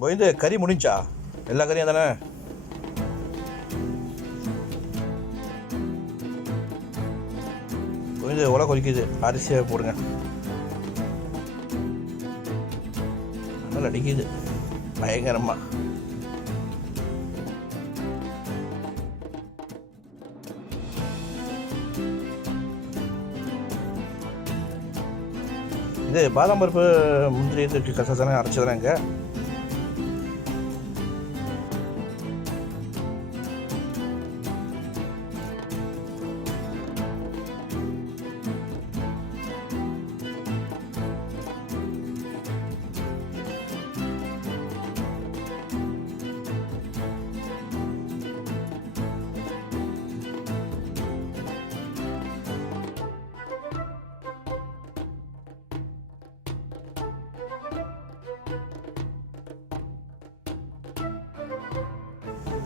கோவிந்து கறி முடிஞ்சா? எல்லா கறியும் தானே? கோவிந்து உலை கொதிக்குது, அரிசியை போடுங்க. நல்லா அடிக்குது பயங்கரமா. இது பாதாம் பருப்பு முந்திரி கசகசான அரைச்சதுலாம் இங்கே.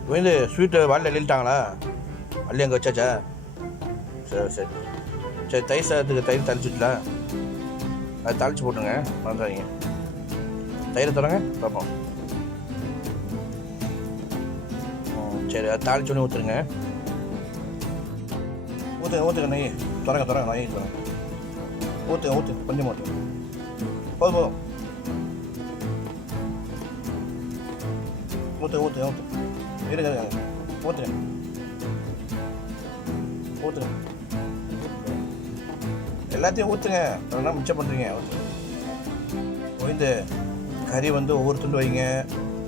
கோவிந்து ஸ்வீட்டு வாலில் எழுதிட்டாங்களா? அள்ளி அங்கே வச்சாச்சா? சரி சரி சரி. தயிர் சாதத்துக்கு தயிர் தாளிச்சுட்டா? அது தாளித்து போட்டுருங்க, மறந்துடாதீங்க. தயிரை தொடங்க பார்ப்போம். சரி, அது தாளிச்சோடனே ஊற்றுருங்க. ஊற்றுங்க நெய் தொடங்க நெய் தொடங்க. ஊற்றுங்க கொஞ்சம் ஊற்றுங்க. போதும் ஊற்றுங்க. இருங்க ஊற்றுங்க. எல்லாத்தையும் ஊற்றுங்க, அதெல்லாம் மிச்சம் பண்ணுறீங்க. இந்த கறி வந்து ஒவ்வொரு துண்டு வைங்க,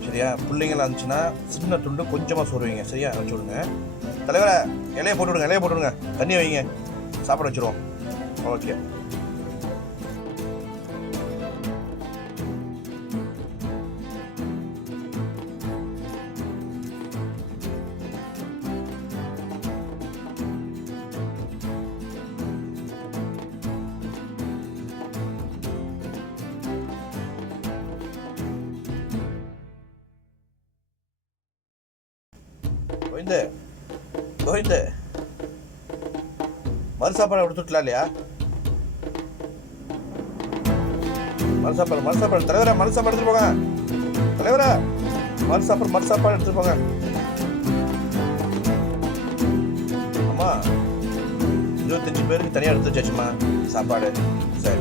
சரியா? பிள்ளைங்களாம் இருந்துச்சுன்னா சின்ன துண்டு கொஞ்சமாக சோறு வைங்க, சரியா? வச்சு விடுங்க. தலைவரை இலையை போட்டு விடுங்க. தண்ணி வைங்க, சாப்பாடு வச்சுருவோம். ஓகே. கோவிந்து மறு சாப்பாடு கொடுத்துட்டலாம் இல்லையா? மறு சாப்பாடு தலைவரா, மறு சாப்பாடு எடுத்துட்டு போங்க. தலைவரா, மறு சாப்பாடு எடுத்துட்டு போங்க. ஆமா, 25 பேருக்கு தனியாக எடுத்து வச்சாச்சுமா சாப்பாடு. சரி.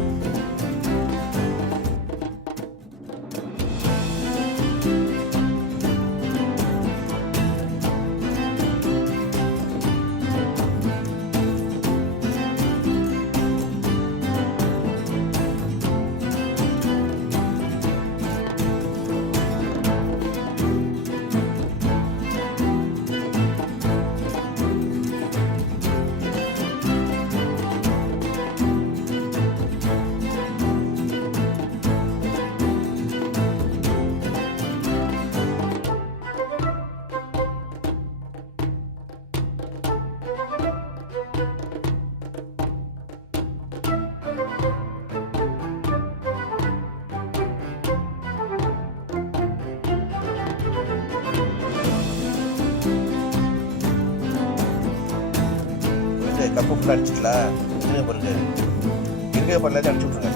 கப்பு ஃபுல்லாக அடிச்சிக்கலாம். இருக்க பிறகு எல்லாத்தையும் அடிச்சு விட்ருங்க.